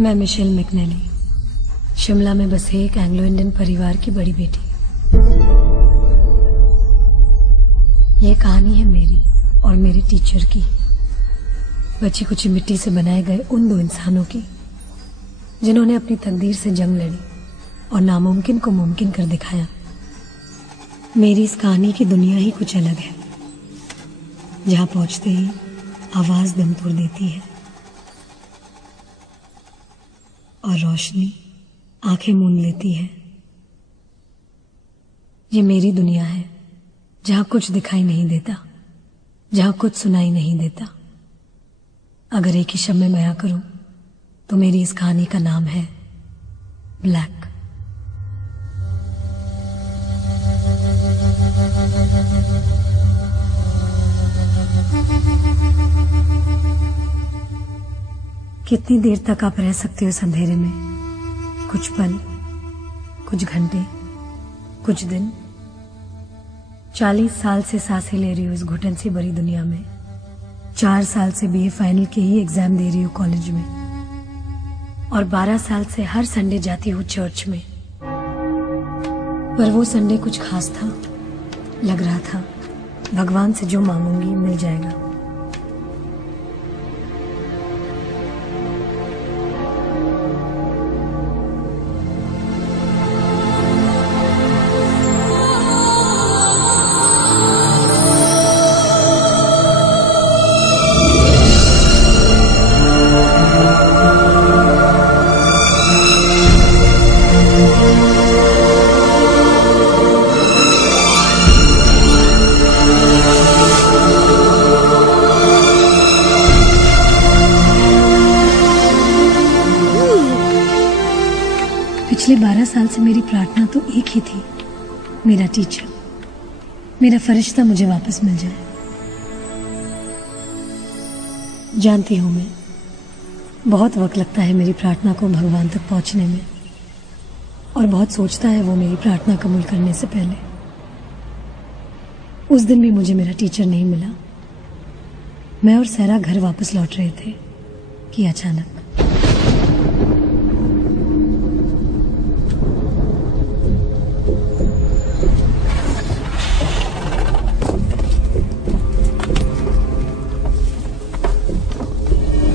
मैं Michel McNally, Shimla में बसे एक एंग्लो इंडियन परिवार की बड़ी बेटी। ये कहानी है मेरी और मेरे टीचर की, बची कुची मिट्टी से बनाए गए उन दो इंसानों की जिन्होंने अपनी तकदीर से जंग लड़ी और नामुमकिन को मुमकिन कर दिखाया। मेरी इस कहानी की दुनिया ही कुछ अलग है, जहां पहुंचते ही आवाज दम तोड़ देती है और रोशनी आंखें मूंद लेती है। ये मेरी दुनिया है, जहां कुछ दिखाई नहीं देता, जहां कुछ सुनाई नहीं देता। अगर एक ही शब्द में बयां करूं तो मेरी इस कहानी का नाम है ब्लैक। कितनी देर तक आप रह सकते हो इस अंधेरे में? कुछ पल, कुछ घंटे, कुछ दिन। 40 साल से सांसें ले रही हूं इस घुटन से भरी दुनिया में। 4 साल से बीए फाइनल के ही एग्जाम दे रही हूं कॉलेज में, और 12 साल से हर संडे जाती हूं चर्च में। पर वो संडे कुछ खास था, लग रहा था भगवान से जो मांगूंगी मिल जाएगा। पिछले 12 साल से मेरी प्रार्थना तो एक ही थी, मेरा टीचर, मेरा फरिश्ता मुझे वापस मिल जाए। जानती हूं मैं, बहुत वक्त लगता है मेरी प्रार्थना को भगवान तक पहुंचने में, और बहुत सोचता है वो मेरी प्रार्थना कबूल करने से पहले। उस दिन भी मुझे मेरा टीचर नहीं मिला। मैं और सहरा घर वापस लौट रहे थे कि अचानक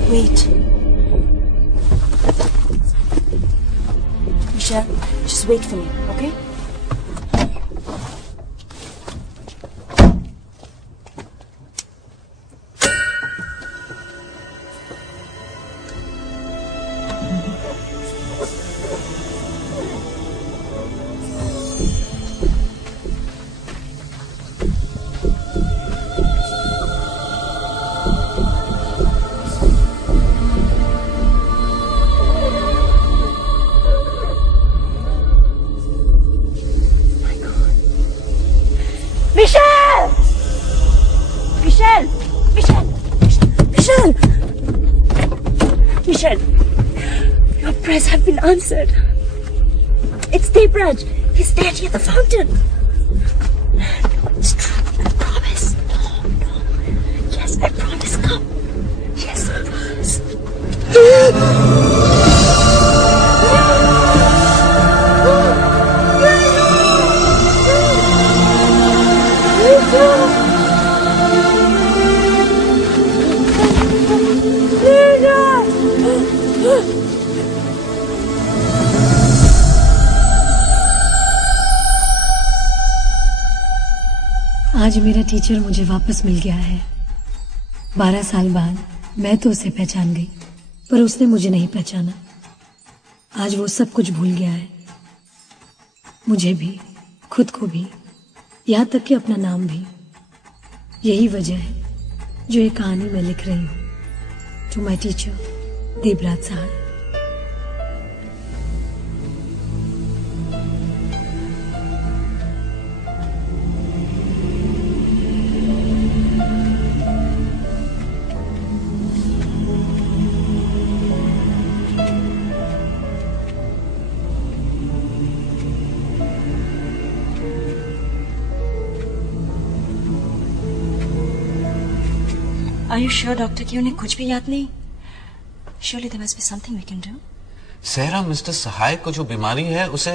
Wait. Michelle, just wait for me, okay? Michelle! Michelle! Michelle! Michelle! Michelle! Your prayers have been answered. It's Debraj. He's there near the fountain. It's true. I promise. No. Yes, I promise. Come. Yes, I promise. आज मेरा teacher मुझे वापस मिल गया है। 12 साल बाद मैं तो उसे पहचान गई, पर उसने मुझे नहीं पहचाना। आज वो सब कुछ भूल गया है, मुझे भी, खुद को भी, यहाँ तक कि अपना नाम भी। यही वजह है जो ये कहानी मैं लिख रही हूँ। To my teacher Devraj Sahay. Are you sure, doctor, कि उन्हें कुछ भी याद नहीं? Surely there must be something we can do. सहरा, मिस्टर सहाय को जो बीमारी है उसे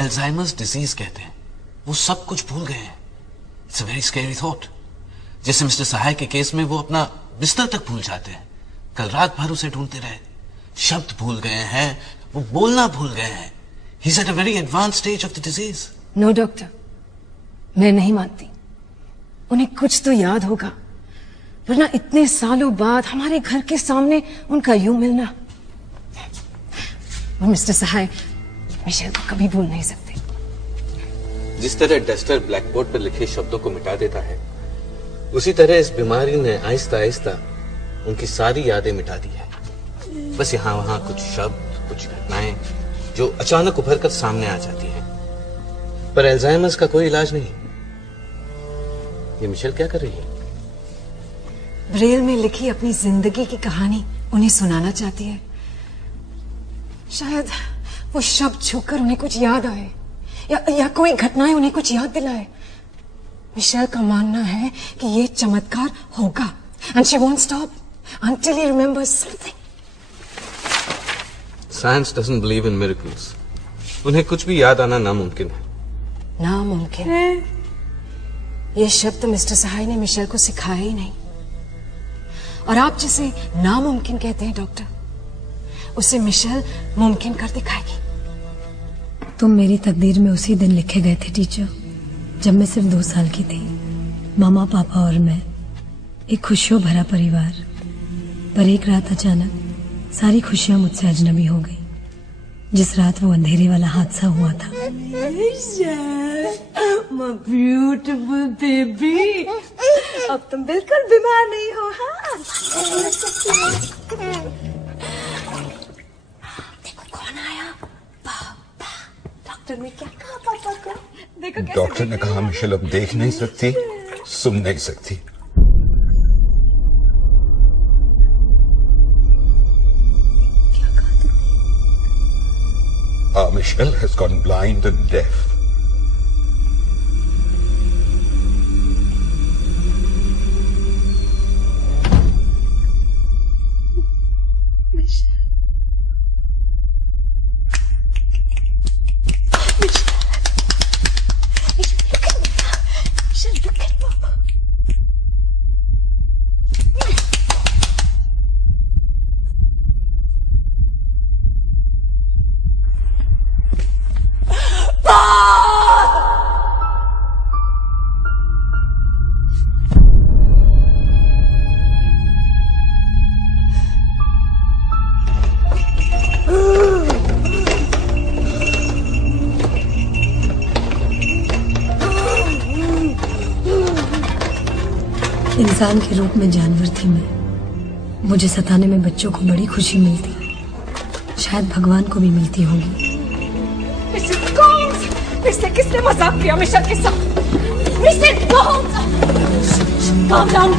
अल्जाइमर्स डिजीज कहते हैं। वो सब कुछ भूल गए हैं। It's a very scary thought. जैसे मिस्टर सहाय के केस में वो अपना बिस्तर तक भूल जाते हैं। कल रात भर उसे ढूंढते रहे, शब्द भूल गए हैं, वो बोलना भूल गए हैं। He's at a very advanced stage of the disease. No, doctor, मैं नहीं मानती। उन्हें कुछ तो याद होगा, वरना इतने सालों बाद हमारे घर के सामने उनका यूं मिलना। और मिस्टर सहाय मिशेल को कभी भूल नहीं सकते। जिस तरह डस्टर ब्लैकबोर्ड पर लिखे शब्दों को मिटा देता है, उसी तरह इस बीमारी ने आहिस्ता आहिस्ता उनकी सारी यादें मिटा दी है। बस यहाँ वहां कुछ शब्द, कुछ घटनाएं जो अचानक उभर कर सामने आ जाती हैं। पर अल्जाइमर्स का कोई इलाज नहीं। ये मिशेल क्या कर रही है? ब्रेल में लिखी अपनी जिंदगी की कहानी उन्हें सुनाना चाहती है। शायद वो शब्द छूकर उन्हें कुछ याद आए, या कोई घटनाएं उन्हें कुछ याद दिलाए। मिशेल का मानना है कि ये चमत्कार होगा, and she won't stop until he remembers something. Science doesn't believe in miracles. उन्हें कुछ भी याद आना नामुमकिन है। नामुमकिन? ये शब्द मिस्टर सहाय ने मिशेल को सिखाया ही नहीं। और आप जिसे नामुमकिन कहते हैं डॉक्टर, उसे मिशेल मुमकिन कर दिखाएगी। तुम मेरी तकदीर में उसी दिन लिखे गए थे टीचर, जब मैं सिर्फ 2 साल की थी। मामा, पापा और मैं, एक खुशियों भरा परिवार। पर एक रात अचानक सारी खुशियां मुझसे अजनबी हो गई। जिस रात वो अंधेरे वाला हादसा हुआ था। My beautiful baby. अब तुम बिल्कुल बीमार नहीं हो, हाँ? देखो कौन आया? पापा। डॉक्टर ने क्या कहा पापा को? देखो कैसे डॉक्टर ने कहा मिशेल अब देख नहीं सकती, सुन नहीं सकती। क्या कहा तुमने? Michelle has gone blind and deaf. इंसान के रूप में जानवर थी मैं। मुझे सताने में बच्चों को बड़ी खुशी मिलती, शायद भगवान को भी मिलती होगी। मिस्टर, किसने मजाक किया मिशेल के साथ? Mister, calm down.